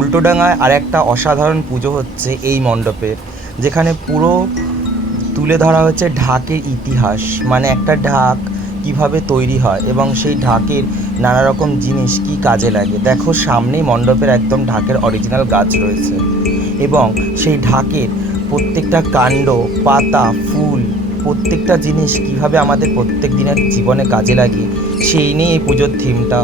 উল্টোডাঙায় আর একটা অসাধারণ পুজো হচ্ছে এই মণ্ডপে, যেখানে পুরো তুলে ধরা হচ্ছে ঢাকের ইতিহাস মানে একটা ঢাক কীভাবে তৈরি হয় এবং সেই ঢাকের নানা রকম জিনিস কি কাজে লাগে। দেখো, সামনেই মণ্ডপের একদম ঢাকের অরিজিনাল গাছ রয়েছে এবং সেই ঢাকের প্রত্যেকটা কাণ্ড, পাতা, ফুল, প্রত্যেকটা জিনিস কীভাবে আমাদের প্রত্যেক দিনের জীবনে কাজে লাগে, সেই নিয়ে এই পুজোর থিমটা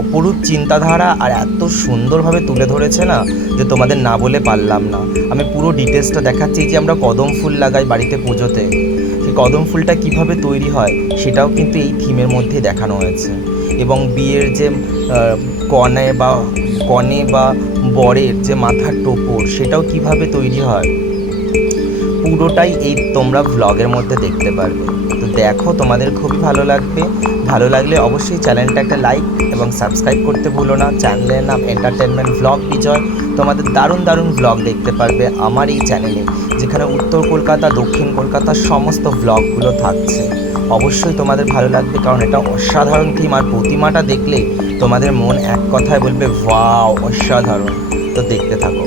অপরূপ চিন্তাধারা আর এত সুন্দরভাবে তুলে ধরেছে না যে তোমাদের না বলে পারলাম না। আমি পুরো ডিটেলসটা দেখাচ্ছি যে আমরা কদম ফুল লাগাই বাড়িতে পুজোতে। সেই কদম ফুলটা কীভাবে তৈরি হয় সেটাও কিন্তু এই থিমের মধ্যে দেখানো হয়েছে। এবং বিয়ের যে কনে বা কনে বা বরের যে মাথার টোপর সেটাও কীভাবে তৈরি হয় পুরোটাই এই তোমরা ভ্লগের মধ্যে দেখতে পারবে। তো দেখো তোমাদের খুবই ভালো লাগবে। ভালো লাগলে অবশ্যই চ্যানেলটা একটা লাইক এবং সাবস্ক্রাইব করতে ভুলো না। চ্যানেলের নাম এন্টারটেনমেন্ট ব্লগ বিজয় তোমাদের দারুণ দারুণ ব্লগ দেখতে পারবে আমার এই চ্যানেলে যেখানে উত্তর কলকাতা, দক্ষিণ কলকাতার সমস্ত ব্লগগুলো থাকছে। অবশ্যই তোমাদের ভালো লাগবে, কারণ এটা অসাধারণ থিম আর প্রতিমাটা দেখলে তোমাদের মন এক কথায় বলবে, ওয়াও, অসাধারণ। তো দেখতে থাকো।